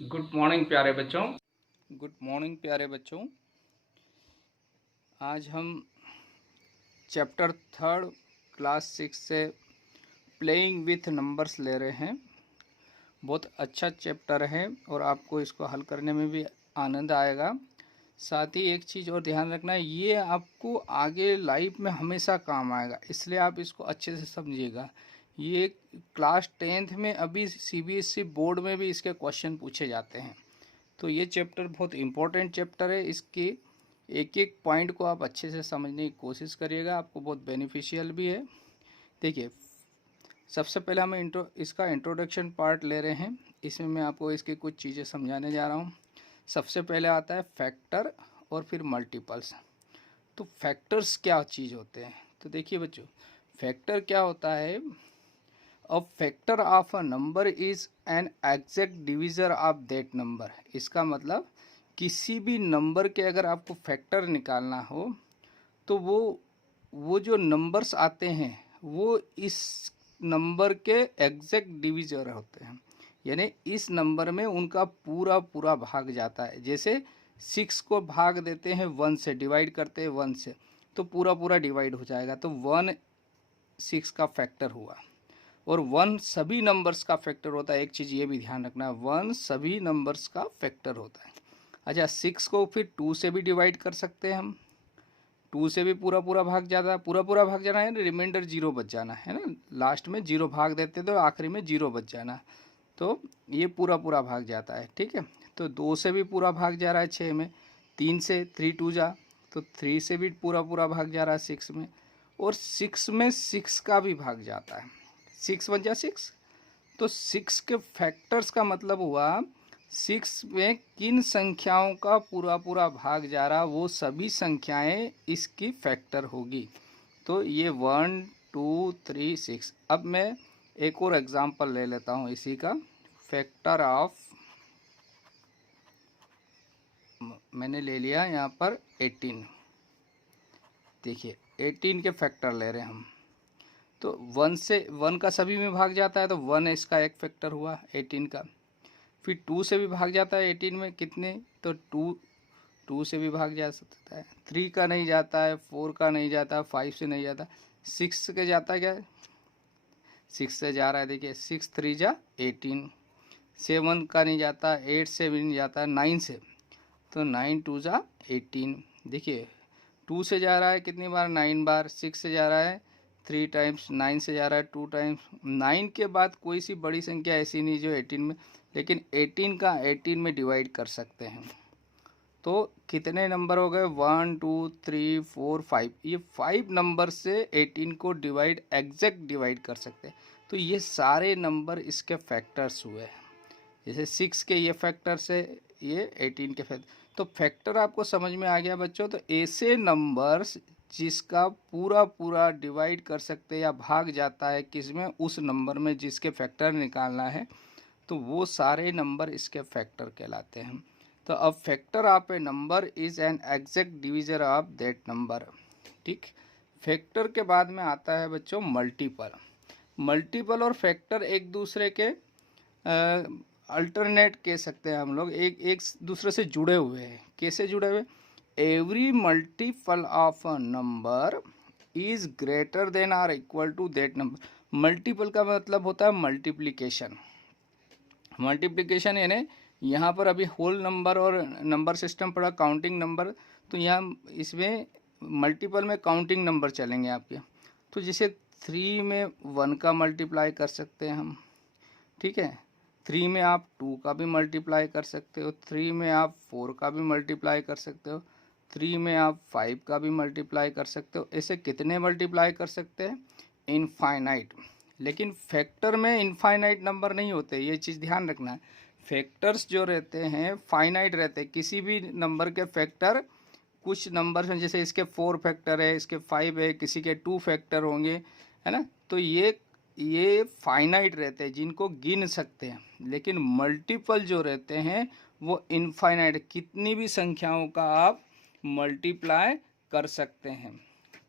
Good morning प्यारे बच्चों। Good morning प्यारे बच्चों। आज हम चैप्टर 3 क्लास 6 से प्लेइंग विथ नंबर्स ले रहे हैं। बहुत अच्छा चैप्टर है और आपको इसको हल करने में भी आनंद आएगा। साथ ही एक चीज़ और ध्यान रखना है, ये आपको आगे लाइफ में हमेशा काम आएगा, इसलिए आप इसको अच्छे से समझिएगा। ये क्लास 10th में अभी CBSE बोर्ड में भी इसके क्वेश्चन पूछे जाते हैं। तो ये चैप्टर बहुत इम्पोर्टेंट चैप्टर है। इसके एक एक पॉइंट को आप अच्छे से समझने की कोशिश करिएगा, आपको बहुत बेनिफिशियल भी है। देखिए, सबसे पहले हम इसका इंट्रोडक्शन पार्ट ले रहे हैं। इसमें मैं आपको इसकी कुछ चीज़ें समझाने जा रहा हूँ। सबसे पहले आता है फैक्टर और फिर मल्टीपल्स। तो फैक्टर्स क्या चीज़ होते हैं? तो देखिए बच्चों, फैक्टर क्या होता है? A factor of a number is an exact divisor of that number. इसका मतलब किसी भी नंबर के अगर आपको फैक्टर निकालना हो तो वो जो नंबर्स आते हैं वो इस नंबर के एग्जैक्ट डिविजर होते हैं, यानी इस नंबर में उनका पूरा पूरा भाग जाता है। जैसे 6 को भाग देते हैं 1 से, डिवाइड करते हैं 1 से, तो पूरा पूरा डिवाइड हो जाएगा। तो 1 6 का फैक्टर हुआ। और 1 सभी नंबर्स का फैक्टर होता है। एक चीज़ ये भी ध्यान रखना है, 1 सभी नंबर्स का फैक्टर होता है। अच्छा, 6 को फिर 2 से भी डिवाइड कर सकते हैं हम। 2 से भी पूरा पूरा भाग जाता है। पूरा पूरा भाग जाना है ना, रिमाइंडर 0 बच जाना है ना, लास्ट में 0 भाग देते तो आखिरी में 0 बच जाना। तो ये पूरा पूरा भाग जाता है, ठीक है। तो 2 से भी पूरा भाग जा रहा है 6 में, 3 से 3 2 जा, तो 3 से भी पूरा पूरा भाग जा रहा है 6 में, और 6 में 6 का भी भाग जाता है। 6 बन जा 6। तो 6 के फैक्टर्स का मतलब हुआ 6 में किन संख्याओं का पूरा पूरा भाग जा रहा, वो सभी संख्याएं इसकी फैक्टर होगी। तो ये 1 2 3 6। अब मैं एक और एग्जांपल ले लेता हूँ इसी का। फैक्टर ऑफ, मैंने ले लिया यहाँ पर 18। देखिए 18 के फैक्टर ले रहे हैं हम। तो 1 से 1 का सभी में भाग जाता है, तो 1 इसका एक फैक्टर हुआ 18 का। फिर 2 से भी भाग जाता है 18 में, कितने? तो 2 से भी भाग जा सकता है। 3 का नहीं जाता है, 4 का नहीं जाता, 5 से नहीं जाता, 6 के जाता है। क्या 6 से जा रहा है? देखिए 6 3 जा 18। 7 का नहीं जाता, 8 से भी नहीं जाता, 9 से, तो 9 2 जा 18। देखिए 2 से जा रहा है कितनी बार? 9 बार। 6 से जा रहा है 3 टाइम्स, 9 से जा रहा है 2 टाइम्स। 9 के बाद कोई सी बड़ी संख्या ऐसी नहीं जो 18 में, लेकिन 18 का 18 में डिवाइड कर सकते हैं। तो कितने नंबर हो गए? 1 2 3 4 5। ये 5 नंबर से 18 को एग्जैक्ट डिवाइड कर सकते हैं। तो ये सारे नंबर इसके फैक्टर्स हुए। जैसे 6 के ये फैक्टर्स है, ये 18 के फैक्टर। तो फैक्टर आपको समझ में आ गया बच्चों। तो ऐसे नंबर्स जिसका पूरा पूरा डिवाइड कर सकते हैं या भाग जाता है किसमें? उस नंबर में जिसके फैक्टर निकालना है, तो वो सारे नंबर इसके फैक्टर कहलाते हैं। तो अब factor of a number is an exact divisor of that number. ठीक। फैक्टर के बाद में आता है बच्चों मल्टीपल। मल्टीपल और फैक्टर एक दूसरे के अल्टरनेट कह सकते हैं हम लोग, एक दूसरे से जुड़े हुए हैं। कैसे जुड़े हुए? Every multiple of a number is greater than और equal to that number. Multiple का मतलब होता है मल्टीप्लिकेशन। मल्टीप्लिकेशन यानी यहाँ पर अभी होल नंबर और नंबर सिस्टम पड़ा काउंटिंग नंबर, तो यहाँ इसमें मल्टीपल में काउंटिंग नंबर चलेंगे आपके। तो जैसे 3 में 1 का मल्टीप्लाई कर सकते हैं हम, ठीक है। 3 में आप 2 का भी मल्टीप्लाई कर सकते हो, 3 में आप 4 का भी मल्टीप्लाई कर सकते हो, 3 में आप 5 का भी मल्टीप्लाई कर सकते हो। ऐसे कितने मल्टीप्लाई कर सकते हैं? इनफाइनाइट। लेकिन फैक्टर में इनफाइनाइट नंबर नहीं होते, ये चीज़ ध्यान रखना है। फैक्टर्स जो रहते हैं फाइनाइट रहते हैं। किसी भी नंबर के फैक्टर कुछ नंबर हैं, जैसे इसके 4 फैक्टर है, इसके 5 है, किसी के 2 फैक्टर होंगे, है ना। तो ये फाइनाइट रहते हैं, जिनको गिन सकते हैं। लेकिन मल्टीपल जो रहते हैं वो इनफाइनाइट, कितनी भी संख्याओं का आप मल्टीप्लाई कर सकते हैं,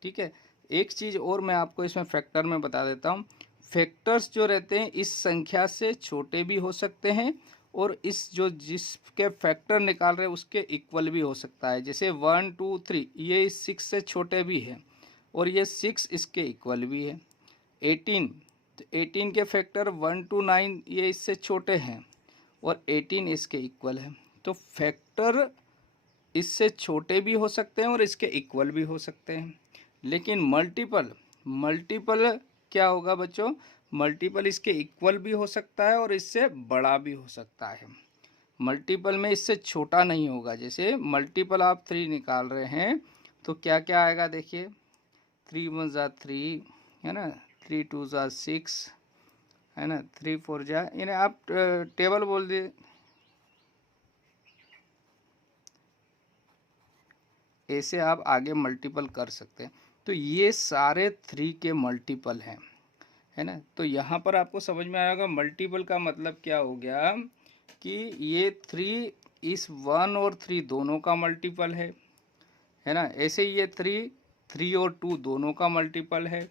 ठीक है। एक चीज़ और मैं आपको इसमें फैक्टर में बता देता हूँ। फैक्टर्स जो रहते हैं इस संख्या से छोटे भी हो सकते हैं और इस जो जिसके फैक्टर निकाल रहे हैं उसके इक्वल भी हो सकता है। जैसे 1 2 3 ये 6 से छोटे भी है और ये 6 इसके इक्वल भी है। 18 तो 18 के फैक्टर 1 to 9 ये इससे छोटे हैं और 18 इसके इक्वल है। तो फैक्टर इससे छोटे भी हो सकते हैं और इसके इक्वल भी हो सकते हैं। लेकिन मल्टीपल क्या होगा बच्चों? मल्टीपल इसके इक्वल भी हो सकता है और इससे बड़ा भी हो सकता है। मल्टीपल में इससे छोटा नहीं होगा। जैसे मल्टीपल आप 3 निकाल रहे हैं तो क्या क्या आएगा देखिए, 3 1 ज़ा 3 है ना, 3 2 ज़ा 6 है ना, 3 4 जा, यानी आप टेबल बोल दिए, ऐसे आप आगे मल्टीपल कर सकते हैं। तो ये सारे 3 के मल्टीपल हैं, है ना। तो यहाँ पर आपको समझ में आएगा मल्टीपल का मतलब क्या हो गया कि ये 3 इस 1 और 3 दोनों का मल्टीपल है ना। ऐसे ही ये 3 और 2 दोनों का मल्टीपल है,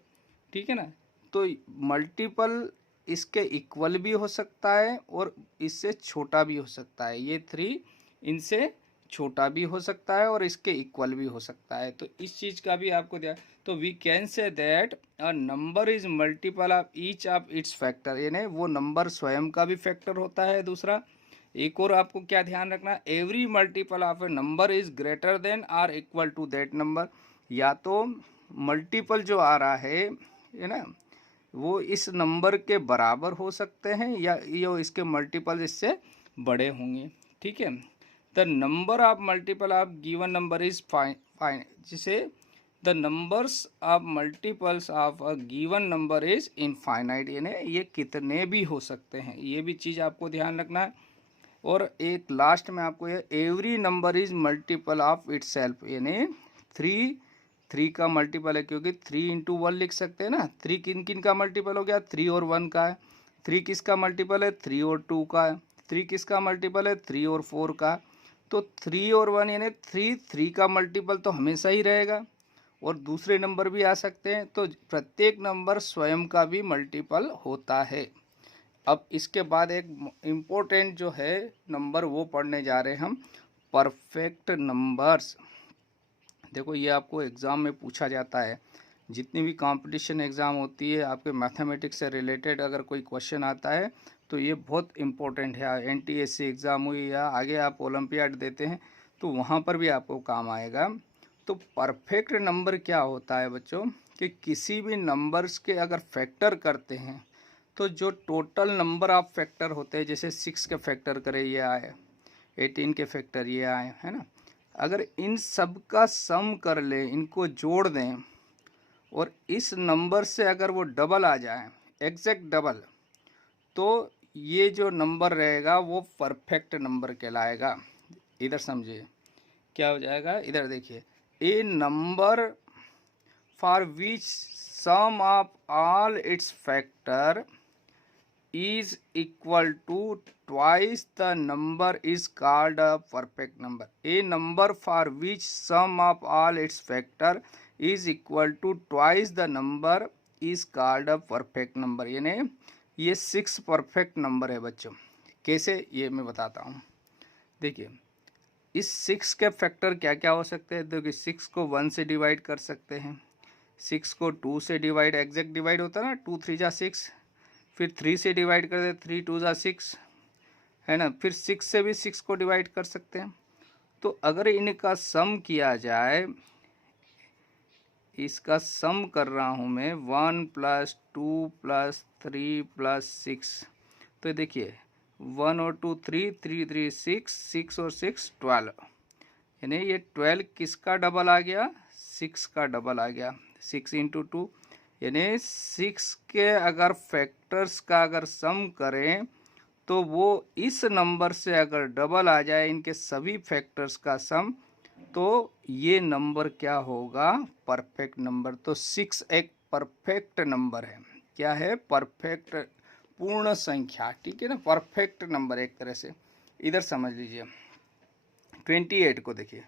ठीक है ना। तो मल्टीपल इसके इक्वल भी हो सकता है और इससे छोटा भी हो सकता है। ये 3 इनसे छोटा भी हो सकता है और इसके इक्वल भी हो सकता है। तो इस चीज़ का भी आपको ध्यान, तो we can say that a number is multiple of each of its factor, यानी वो नंबर स्वयं का भी फैक्टर होता है। दूसरा एक और आपको क्या ध्यान रखना, every multiple of a number is greater than or equal to that number. या तो मल्टीपल जो आ रहा है ना, वो इस नंबर के बराबर हो सकते हैं या ये इसके मल्टीपल इससे बड़े होंगे, ठीक है। The number of multiple of given number is fine, जिसे the numbers of multiples of a given number is infinite, यानी ये कितने भी हो सकते हैं, ये भी चीज़ आपको ध्यान रखना है। और एक लास्ट में आपको ये every number is multiple of itself, यानी 3 का मल्टीपल है, क्योंकि 3 इंटू 1 लिख सकते हैं ना। 3 किन किन का मल्टीपल हो गया? 3 और 1 का है। 3 किसका मल्टीपल है? 3 और 2 का है। 3 किसका मल्टीपल है? 3 और 4 का। तो 3 और 1 यानी 3 का मल्टीपल तो हमेशा ही रहेगा और दूसरे नंबर भी आ सकते हैं। तो प्रत्येक नंबर स्वयं का भी मल्टीपल होता है। अब इसके बाद एक इम्पोर्टेंट जो है नंबर वो पढ़ने जा रहे हैं हम, परफेक्ट नंबर्स। देखो ये आपको एग्ज़ाम में पूछा जाता है, जितनी भी कंपटीशन एग्ज़ाम होती है आपके मैथमेटिक्स से रिलेटेड अगर कोई क्वेश्चन आता है तो ये बहुत इम्पोर्टेंट है। एनटीएससी एग्ज़ाम हुई या आगे आप ओलंपियाड देते हैं तो वहाँ पर भी आपको काम आएगा। तो परफेक्ट नंबर क्या होता है बच्चों, कि किसी भी नंबर्स के अगर फैक्टर करते हैं तो जो टोटल नंबर ऑफ फैक्टर होते हैं, जैसे 6 के फैक्टर करें ये आए, 18 के फैक्टर ये आए, है ना। अगर इन सब का सम कर लें, इनको जोड़ दें और इस नंबर से अगर वो डबल आ जाए, एग्जैक्ट डबल, तो ये जो नंबर रहेगा वो परफेक्ट नंबर कहलाएगा। इधर समझिए क्या हो जाएगा, इधर देखिए, a number for which sum of all its factor is equal to twice the number is called a perfect number. A number for which sum of all its factor is equal to twice the number is called a perfect number. यानी ये 6 perfect number है बच्चों। कैसे, ये मैं बताता हूँ। देखिए इस 6 के फैक्टर क्या क्या हो सकते हैं। देखिए 6 को 1 से डिवाइड कर सकते हैं, 6 को 2 से डिवाइड, एग्जैक्ट डिवाइड होता है ना, 2 3 जा 6, फिर 3 से डिवाइड कर दे, 3 2 जा 6, है ना। फिर 6 से भी 6 को डिवाइड कर सकते हैं। तो अगर इनका सम किया जाए, इसका सम कर रहा हूँ मैं, 1 + 2 + 3 + 6, तो देखिए 1 और 2 3, 3 3 6, 6 और 6 12, यानी ये 12 किसका डबल आ गया? 6 का डबल आ गया। 6 × 2 यानी 6 के अगर फैक्टर्स का अगर सम करें तो वो इस नंबर से अगर डबल आ जाए, इनके सभी फैक्टर्स का सम, तो ये नंबर क्या होगा? Perfect number. तो 6 एक परफेक्ट नंबर है। क्या है? परफेक्ट, पूर्ण संख्या, ठीक है ना, परफेक्ट नंबर एक तरह से। इधर समझ लीजिए 28 को देखिए,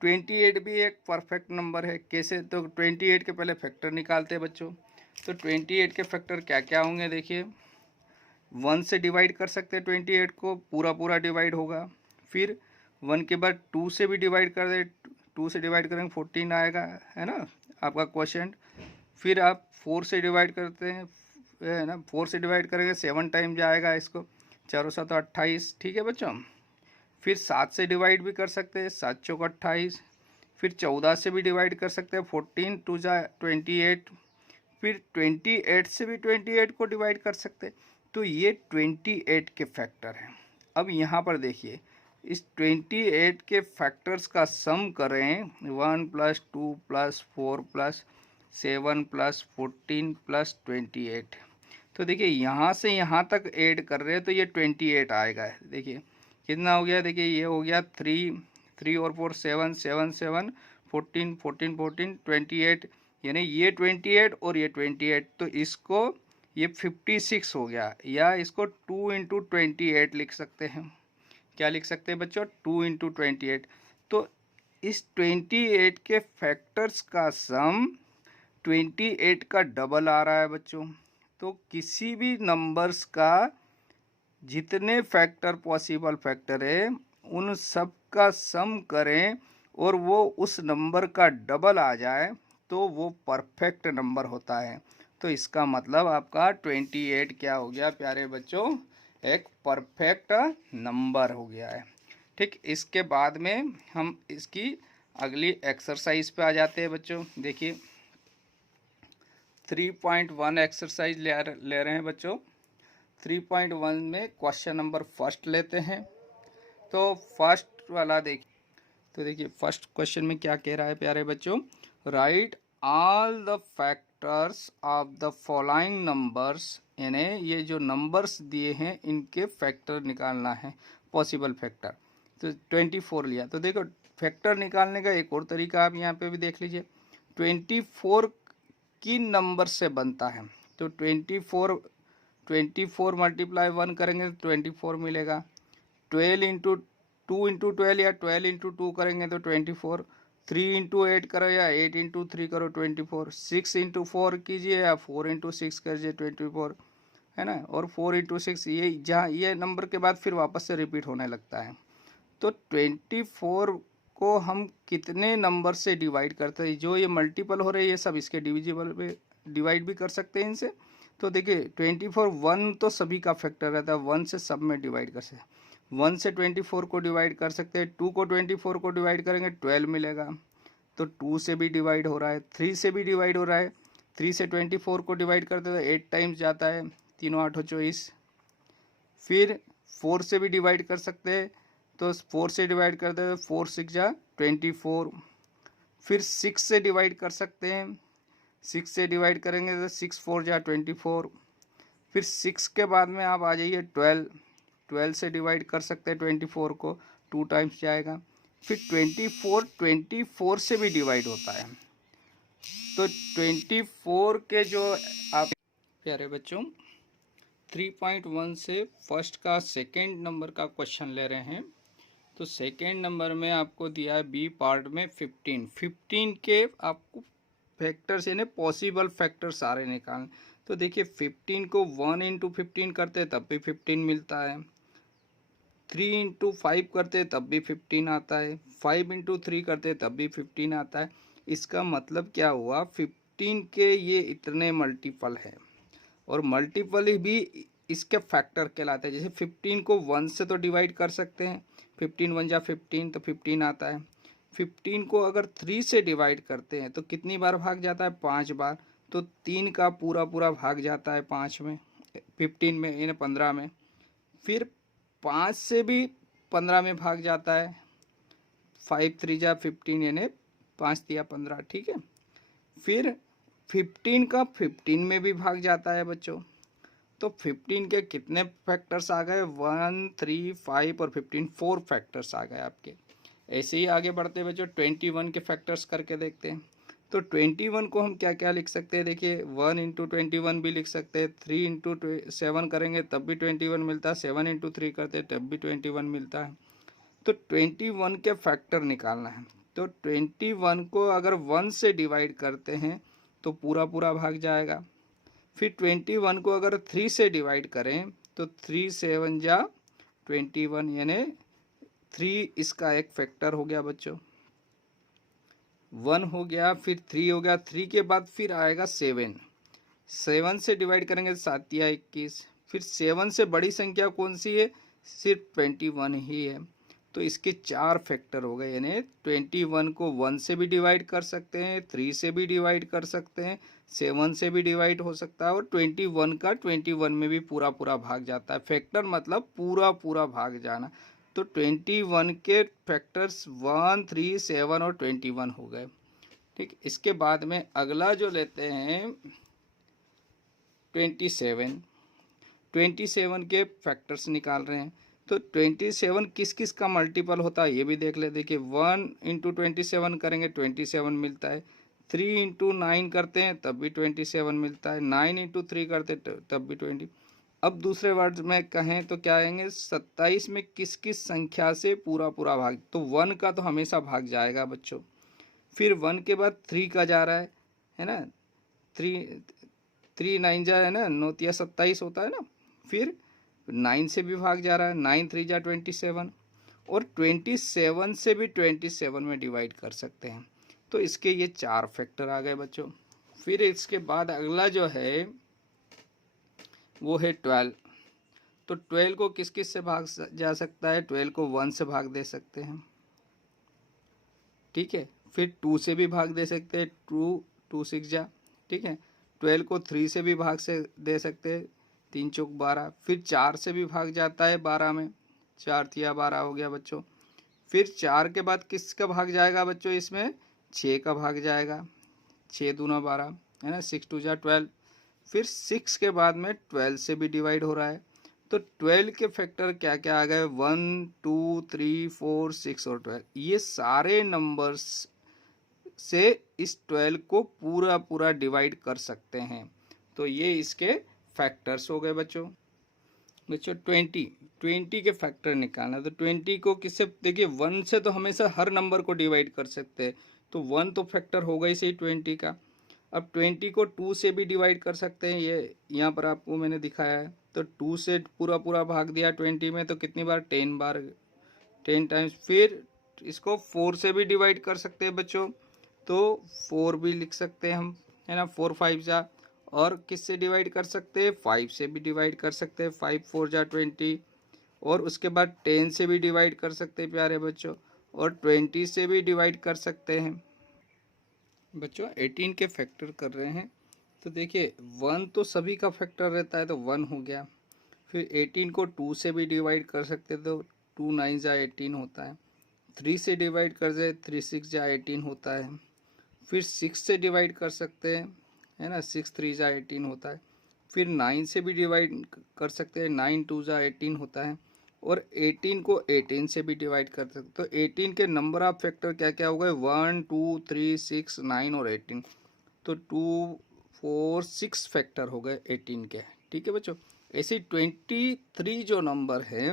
28 भी एक परफेक्ट नंबर है। कैसे? तो 28 के पहले फैक्टर निकालते हैं बच्चों। तो 28 के फैक्टर क्या क्या होंगे देखिए, 1 से डिवाइड कर सकते हैं 28 को, पूरा पूरा डिवाइड होगा। फिर 1 के बाद 2 से भी डिवाइड कर दे, 2 से डिवाइड करेंगे 14 आएगा, है ना आपका क्वेश्चन। फिर आप 4 से डिवाइड करते हैं, है ना, 4 से डिवाइड करेंगे 7 टाइम जाएगा इसको, 4 7 28, ठीक है बच्चों। फिर 7 से डिवाइड भी कर सकते हैं, 7 चौक 28। फिर 14 से भी डिवाइड कर सकते हैं, 14 2 जा 28। फिर 28 से भी 28 को डिवाइड कर सकते हैं। तो ये 28 के फैक्टर हैं। अब यहाँ पर देखिए, इस 28 के फैक्टर्स का सम करें, 1 + 2 + 4 + 7 + 14 + 28। तो देखिए यहाँ से यहाँ तक ऐड कर रहे हैं तो ये 28 आएगा। देखिए कितना हो गया, देखिए ये हो गया 3 और 4 7 7 7 14 14 14 28, यानी ये 28 और ये 28, तो इसको ये 56 हो गया। या इसको 2 × 28 लिख सकते हैं। क्या लिख सकते हैं बच्चों, 2 × 28। तो इस 28 के फैक्टर्स का सम 28 का डबल आ रहा है बच्चों। तो किसी भी नंबर्स का जितने फैक्टर पॉसिबल फैक्टर है उन सब का सम करें और वो उस नंबर का डबल आ जाए तो वो परफेक्ट नंबर होता है। तो इसका मतलब आपका 28 क्या हो गया प्यारे बच्चों, एक परफेक्ट नंबर हो गया है। ठीक, इसके बाद में हम इसकी अगली एक्सरसाइज पे आ जाते हैं बच्चों। देखिए 3.1 एक्सरसाइज ले रहे हैं बच्चों। 3.1 में क्वेश्चन नंबर फर्स्ट लेते हैं। तो फर्स्ट वाला देखिए, तो देखिए फर्स्ट क्वेश्चन में क्या कह रहा है प्यारे बच्चों, right all the factors of the following numbers, यानी ये जो नंबर्स दिए हैं इनके फैक्टर निकालना है, पॉसिबल फैक्टर। तो 24 लिया। तो देखो फैक्टर निकालने का एक और तरीका आप यहाँ पे भी देख लीजिए, 24 किन नंबर से बनता है। तो 24 × 1 करेंगे तो 24 मिलेगा। 12 × 2 × 12 या 12 × 2 करेंगे तो 24। 3 × 8 करो या 8 × 3 करो 24। 6 × 4 कीजिए या 4 × 6 कीजिए 24, है ना। और 4 × 6 ये जहाँ ये नंबर के बाद फिर वापस से रिपीट होने लगता है। तो 24 को हम कितने नंबर से डिवाइड करते हैं, जो ये मल्टीपल हो रहे हैं ये सब इसके डिविजिबल पे डिवाइड भी कर सकते हैं इनसे। तो देखिए 24 1 तो सभी का फैक्टर रहता है, 1 से सब में डिवाइड कर सकते हैं। 1 से 24 को डिवाइड कर सकते हैं, 2 को 24 को डिवाइड करेंगे 12 मिलेगा। तो 2 से भी डिवाइड हो रहा है, 3 से भी डिवाइड हो रहा है। 3 से 24 को डिवाइड करते तो 8 टाइम्स जाता है, 3 8 24। फिर 4 से भी डिवाइड कर सकते हैं, तो 4 से डिवाइड करते हैं 4 6 जा 24। फिर 6 से डिवाइड कर सकते हैं, 6 से डिवाइड करेंगे तो 6 4 जा 24। फिर 6 के बाद में आप आ जाइए 12 से डिवाइड कर सकते हैं 24 को, 2 टाइम्स जाएगा। फिर 24 से भी डिवाइड होता है। तो 24 के जो आप प्यारे बच्चों 3.1 से फर्स्ट का सेकेंड नंबर का क्वेश्चन ले रहे हैं। तो सेकेंड नंबर में आपको दिया है बी पार्ट में 15 के आपको फैक्टर्स यानी पॉसिबल फैक्टर सारे निकालने। तो देखिए 15 को 1 × 15 करते हैं तब भी 15 मिलता है, 3 × 5 करते हैं तब भी 15 आता है, 5 × 3 करते हैं तब भी 15 आता है। इसका मतलब क्या हुआ, 15 के ये इतने मल्टीपल है और मल्टीपल भी इसके फैक्टर कहलाते हैं। जैसे 15 को 1 से तो डिवाइड कर सकते हैं, 15 1 जा 15 तो 15 आता है। 15 को अगर 3 से डिवाइड करते हैं तो कितनी बार भाग जाता है, 5 बार। तो 3 का पूरा पूरा भाग जाता है 5 में, 15 में यानी 15 में। फिर 5 से भी 15 में भाग जाता है, 5 3 जा 15 यानी 5 3 15, ठीक है। फिर 15 का 15 में भी भाग जाता है बच्चों। तो 15 के कितने फैक्टर्स आ गए, 1 3 5 और 15, 4 फैक्टर्स आ गए आपके। ऐसे ही आगे बढ़ते बच्चों 21 के फैक्टर्स करके देखते हैं। तो 21 को हम क्या क्या लिख सकते हैं, देखिए 1 × 21 भी लिख सकते हैं, 3 × 7 करेंगे तब भी 21 मिलता है, 7 × 3 करते तब भी 21 मिलता है। तो 21 के फैक्टर निकालना है। तो 21 को अगर 1 से डिवाइड करते हैं तो पूरा पूरा भाग जाएगा, फिर 21 को अगर 3 से डिवाइड करें तो 3 7 जा 21, यानी 3 इसका एक फैक्टर हो गया बच्चों, 1 हो गया, फिर 3 हो गया, 3 के बाद फिर आएगा 7, 7 से डिवाइड करेंगे 7 या 21, फिर 7 से बड़ी संख्या कौन सी है, सिर्फ 21 ही है। तो इसके 4 फैक्टर हो गए, यानी 21 को 1 से भी डिवाइड कर सकते हैं, 3 से भी डिवाइड कर सकते हैं, 7 से भी डिवाइड हो सकता है, और 21 का 21 में भी पूरा पूरा भाग जाता है। फैक्टर मतलब पूरा पूरा भाग जाना। तो 21 के फैक्टर्स 1, 3, 7 और 21 हो गए। ठीक, इसके बाद में अगला जो लेते हैं 27 के फैक्टर्स निकाल रहे हैं। तो 27 किस किस का मल्टीपल होता है ये भी देख ले। देखिए 1 इंटू 27 करेंगे 27 मिलता है, 3 इंटू 9 करते हैं तब भी 27 मिलता है, 9 इंटू 3 करते तब भी 20। अब दूसरे वर्ड में कहें तो क्या आएंगे, 27 में किस किस संख्या से पूरा पूरा भाग, तो 1 का तो हमेशा भाग जाएगा बच्चों। फिर 1 के बाद 3 का जा रहा है ना, 3 9 जा है ना, 9 या 27 होता है ना। फिर 9 से भी भाग जा रहा है, 9 3 जा 27, और 27 से भी 27 में डिवाइड कर सकते हैं। तो इसके ये 4 फैक्टर आ गए बच्चों। फिर इसके बाद अगला जो है वो है 12। तो 12 को किस किस से भाग जा सकता है, 12 को 1 से भाग दे सकते हैं, ठीक है। फिर 2 से भी भाग दे सकते हैं, 2 6 जा, ठीक है। 12 को 3 से भी भाग से दे सकते हैं, 3 चौक 12। फिर 4 से भी भाग जाता है 12 में, 4 तिया 12 हो गया बच्चों। फिर 4 के बाद किसका भाग जाएगा बच्चों, इसमें 6 का भाग जाएगा, 6 दूना 12 है ना, 6 2 जा 12। फिर 6 के बाद में 12 से भी डिवाइड हो रहा है। तो 12 के फैक्टर क्या क्या आ गए, 1 2 3 4 6 और 12। ये सारे नंबर्स से इस 12 को पूरा पूरा डिवाइड कर सकते हैं। तो ये इसके फैक्टर्स हो गए बच्चों। 20 के फैक्टर निकालना, तो 20 को किससे, देखिए 1 से तो हमेशा हर नंबर को डिवाइड कर सकते हैं, तो 1 तो फैक्टर होगा ही सही 20 का। अब 20 को 2 से भी डिवाइड कर सकते हैं, ये यहाँ पर आपको मैंने दिखाया है। तो 2 से पूरा पूरा भाग दिया 20 में, तो कितनी बार, 10 बार, 10 टाइम्स। फिर इसको 4 से भी डिवाइड कर सकते हैं बच्चों, तो 4 भी लिख सकते हैं हम, है ना, 4 5 जा। और किस से डिवाइड कर सकते हैं, 5 से भी डिवाइड कर सकते हैं, 5 4 जा 20। और उसके बाद 10 से भी डिवाइड कर सकते हैं प्यारे बच्चों, और 20 से भी डिवाइड कर सकते हैं बच्चों। 18 के फैक्टर कर रहे हैं, तो देखिए 1 तो सभी का फैक्टर रहता है, तो 1 हो गया। फिर 18 को 2 से भी डिवाइड कर सकते, तो 2 9 जा 18 होता है। 3 से डिवाइड कर दे, 3 6 जा 18 होता है। फिर 6 से डिवाइड कर सकते हैं, है ना, 6 3 जा 18 होता है। फिर 9 से भी डिवाइड कर सकते हैं, 9 2 जा 18 होता है। और 18 को 18 से भी डिवाइड कर सकते, तो 18 के नंबर ऑफ फैक्टर क्या क्या हो गए, 1 2 3 6 9 और 18। तो 2 4 6 फैक्टर हो गए 18 के, ठीक है बच्चों। ऐसे 23 जो नंबर है,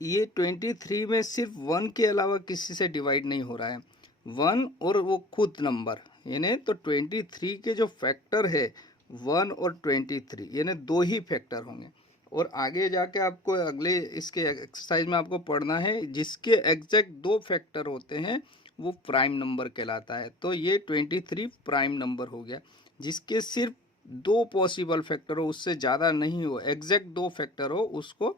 ये 23 में सिर्फ 1 के अलावा किसी से डिवाइड नहीं हो रहा है, 1 और वो खुद नंबर, यानी तो 23 के जो फैक्टर है 1 और 23, यानी 2 ही फैक्टर होंगे। और आगे जाके आपको अगले इसके एक्सरसाइज में आपको पढ़ना है, जिसके एग्जैक्ट 2 फैक्टर होते हैं वो प्राइम नंबर कहलाता है। तो ये 23 प्राइम नंबर हो गया, जिसके सिर्फ 2 पॉसिबल फैक्टर हो, उससे ज़्यादा नहीं हो, एग्जैक्ट 2 फैक्टर हो, उसको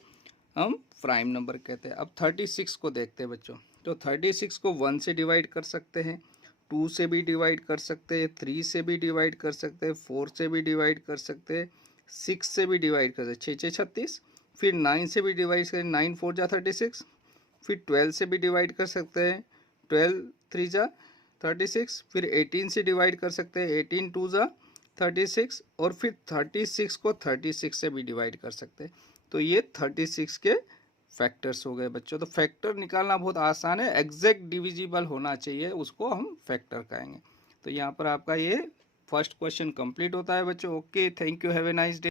हम प्राइम नंबर कहते हैं। अब 36 को देखते हैं बच्चों। तो 36 को 1 से डिवाइड कर सकते हैं, 2 से भी डिवाइड कर सकते हैं, 3 से भी डिवाइड कर सकते हैं, 4 से भी डिवाइड कर सकते हैं, 6 से भी डिवाइड कर सकते हैं, 6 6 36। फिर 9 से भी डिवाइड करें, 9 4 जा 36। फिर 12 से भी डिवाइड कर सकते हैं, 12 3 जा 36। फिर 18 से डिवाइड कर सकते हैं, 18 2 जा 36। और फिर 36 को 36 से भी डिवाइड कर सकते हैं। तो ये 36 के फैक्टर्स हो गए बच्चों। तो फैक्टर निकालना बहुत आसान है, एग्जैक्ट डिविजिबल होना चाहिए, उसको हम फैक्टर कहेंगे। तो यहाँ पर आपका ये फर्स्ट क्वेश्चन कंप्लीट होता है बच्चों। Okay, thank you, have a nice day.